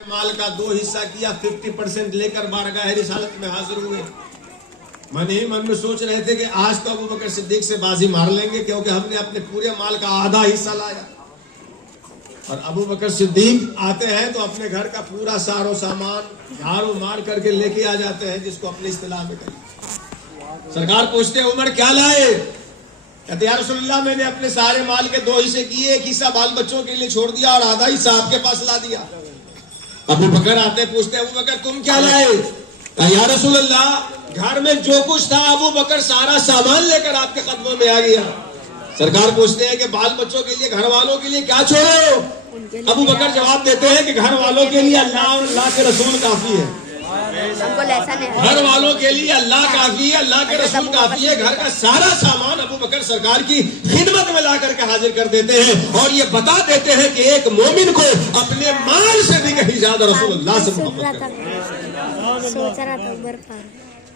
مال کا 2 حصہ کیا، 50% لے کر بارگاہ رسالت میں حاضر ہوئے۔ من ہی من میں سوچ رہے تھے کہ آج تو ابو بکر صدیق سے بازی مار لیں گے، کیونکہ ہم نے اپنے پورے مال کا آدھا حصہ لایا۔ اور ابو بکر صدیق آتے ہیں تو اپنے گھر کا پورا سار و سامان جھاڑو مار کر کے لے کے آ جاتے ہیں، جس کو اپنی اصطلاح میں کہیں۔ سرکار پوچھتے ہیں عمر کیا لائے؟ کہتے یا رسول اللہ میں نے اپنے سارے مال کے 2 حصے کیے، ایک حصہ بال بچوں کے لیے چھوڑ دیا اور آدھا حصہ آپ کے پاس لا دیا۔ ابو بکر آتے پوچھتے ابو بکر تم کیا لائے؟ یا رسول اللہ گھر میں جو کچھ تھا ابو بکر سارا سامان لے کر آپ کے قدموں میں آ گیا۔ سرکار پوچھتے ہیں کہ بال بچوں کے لیے، گھر والوں کے لیے کیا چھوڑے؟ ابو بکر جواب دیتے ہیں کہ گھر والوں کے لیے اللہ اور اللہ کے رسول کافی ہے۔ گھر والوں کے لیے اللہ کافی ہے، اللہ کے رسول کافی ہے۔ گھر کا سارا سامان ابو بکر سرکار کی خدمت میں لا کر کے حاضر کر دیتے ہیں اور یہ بتا دیتے ہیں کہ ایک مومن کو اپنے مال سے بھی کہیں زیادہ رسول اللہ سے محبت کرنا۔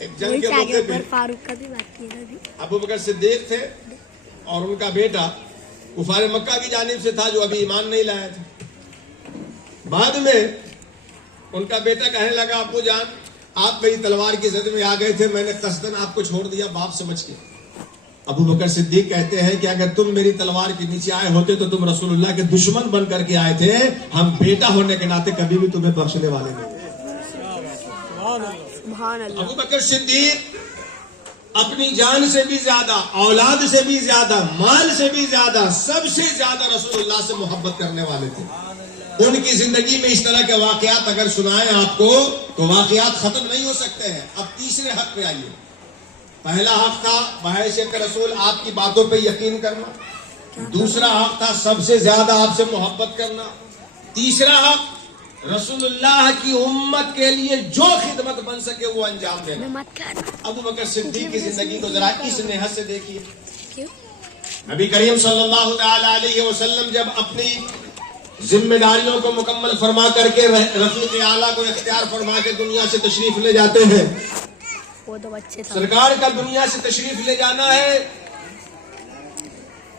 ایک جنگ کے موقع پہ ابو بکر صدیق تھے اور ان کا بیٹا کفار مکہ کی جانب سے تھا جو ابھی ایمان نہیں لایا تھا۔ بعد میں ان کا بیٹا کہنے لگا ابو جان آپ میری تلوار کی زد میں آ گئے تھے، میں نے قصدن آپ کو چھوڑ دیا باپ سمجھ کے۔ ابو بکر صدیق کہتے ہیں کہ اگر تم میری تلوار کے نیچے آئے ہوتے تو تم رسول اللہ کے دشمن بن کر کے آئے تھے، ہم بیٹا ہونے کے ناطے کبھی بھی تمہیں بخشنے والے نہیں۔ ابو بکر صدیق اپنی جان سے بھی زیادہ، اولاد سے بھی زیادہ، مال سے بھی زیادہ، سب سے زیادہ رسول اللہ سے محبت کرنے والے تھے۔ ان کی زندگی میں اس طرح کے واقعات اگر سنائیں آپ کو تو واقعات ختم نہیں ہو سکتے ہیں۔ اب تیسرے حق پہ آئیے۔ پہلا حق تھا بحیثیت رسول آپ کی باتوں پہ یقین کرنا، دوسرا حق تھا سب سے زیادہ آپ سے محبت کرنا، تیسرا حق رسول اللہ کی امت کے لیے جو خدمت بن سکے وہ انجام دینا۔ ابو بکر صدیق کی زندگی کو ذرا اس نہج سے دیکھیے۔ نبی کریم صلی اللہ تعالی علیہ وسلم جب اپنی ذمہ داریوں کو مکمل فرما کر کے رفیق اعلیٰ کو اختیار فرما کے دنیا سے تشریف لے جاتے ہیں، سرکار کا دنیا سے تشریف لے جانا ہے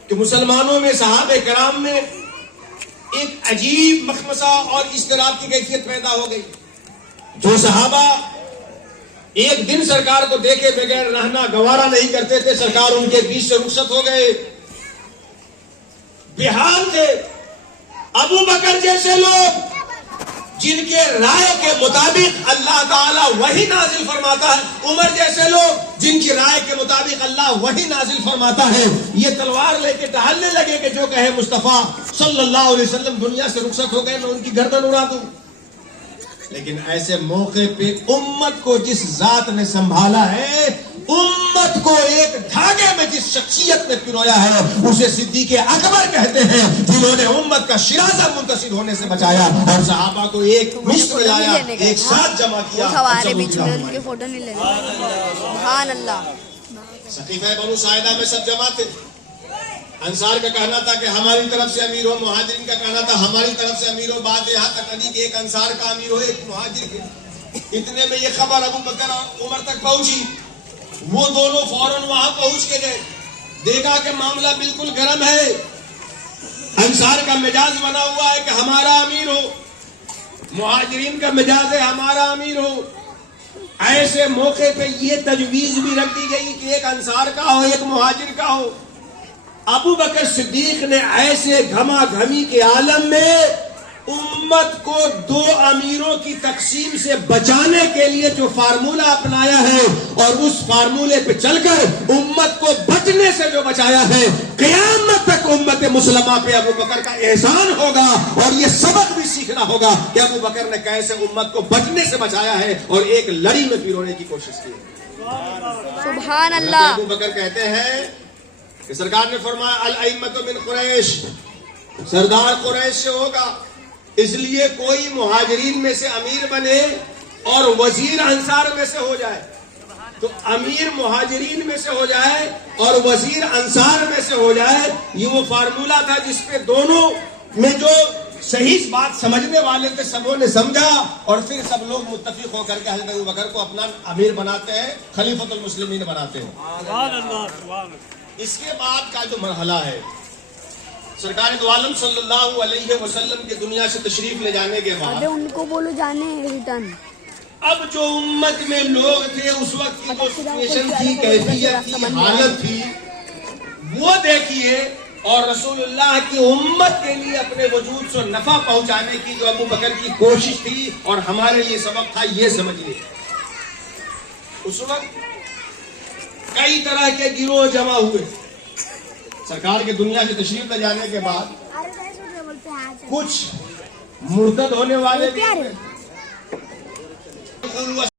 کہ مسلمانوں میں صحابہ کرام میں ایک عجیب مخمصہ اور اضطراب کی کیفیت پیدا ہو گئی۔ جو صحابہ ایک دن سرکار کو دیکھے بغیر رہنا گوارا نہیں کرتے تھے، سرکار ان کے بیچ سے رخصت ہو گئے، بے حال تھے۔ ابو بکر جیسے لوگ جن کے رائے کے مطابق اللہ تعالیٰ وحی نازل فرماتا ہے، عمر جیسے لوگ جن کی رائے کے مطابق اللہ وحی نازل فرماتا ہے، یہ تلوار لے کے ٹہلنے لگے کہ جو کہے مصطفیٰ صلی اللہ علیہ وسلم دنیا سے رخصت ہو گئے میں ان کی گردن اڑا دوں۔ لیکن ایسے موقع پہ امت کو جس ذات نے سنبھالا ہے، امت کو ایک دھاگے میں جس شخصیت نے پرویا ہے، اسے صدیق اکبر کہتے ہیں، جنہوں نے امت کا شرازہ منتصر ہونے سے بچایا اور صحابہ کو ایک مشت میں لایا، ایک ساتھ جمع کیا۔ سقیفہ بنو ساعدہ میں سب جمع تھے۔ انصار کا کہنا تھا کہ ہماری طرف سے امیر ہو، مہاجرین کا کہنا تھا ہماری طرف سے امیر ہو، بات یہاں تک علی کہ ایک انصار کا امیر ہو، ایک مہاجر کے۔ اتنے میں یہ خبر ابو بکر اور عمر تک پہنچی، وہ دونوں فوراً وہاں پہنچ کے گئے، دیکھا کہ معاملہ بالکل گرم ہے۔ انصار کا مزاج بنا ہوا ہے کہ ہمارا امیر ہو، مہاجرین کا مزاج ہے ہمارا امیر ہو۔ ایسے موقع پہ یہ تجویز بھی رکھ دی گئی کہ ایک انصار کا ہو، ایک مہاجر کا ہو۔ ابو بکر صدیق نے ایسے گھما گھمی کے عالم میں امت کو 2 امیروں کی تقسیم سے بچانے کے لیے جو فارمولہ اپنایا ہے اور اس فارمولے پہ چل کر امت کو بچنے سے جو بچایا ہے، قیامت تک امت مسلمہ پہ ابو بکر کا احسان ہوگا اور یہ سبق بھی سیکھنا ہوگا کہ ابو بکر نے کیسے امت کو بچنے سے بچایا ہے اور ایک لڑی میں پیرونے کی کوشش کی ہے۔ سبحان اللہ۔ ابو بکر کہتے ہیں کہ سرکار نے فرمایا الائمۃ من قریش، سردار قریش سے ہوگا، اس لیے کوئی مہاجرین میں سے امیر بنے اور وزیر انصار میں سے ہو جائے، تو امیر مہاجرین میں سے ہو جائے اور وزیر انصار میں سے ہو جائے، یہ وہ فارمولہ تھا جس پہ دونوں میں جو صحیح بات سمجھنے والے تھے سبوں نے سمجھا اور پھر سب لوگ متفق ہو کر کے حضرت ابو بکر کو اپنا امیر بناتے ہیں، خلیفۃ المسلمین بناتے ہیں۔ اس کے بعد کا جو مرحلہ ہے، سرکار دو عالم صلی اللہ علیہ وسلم کے دنیا سے تشریف لے جانے کے بعد ابے ان کو بولو جانے ریٹرن. اب جو امت میں لوگ تھے اس وقت کی جو سچویشن تھی، کیفیت تھی، حالت تھی، وہ دیکھیے، اور رسول اللہ کی امت کے لیے اپنے وجود سے نفع پہنچانے کی جو ابو بکر کی کوشش تھی اور ہمارے لیے سبب تھا، یہ سمجھیے. اس وقت کئی طرح کے گروہ جمع ہوئے. سرکار کے دنیا سے تشریف لے جانے کے بعد کچھ مرتد ہونے والے بھی ہوئے.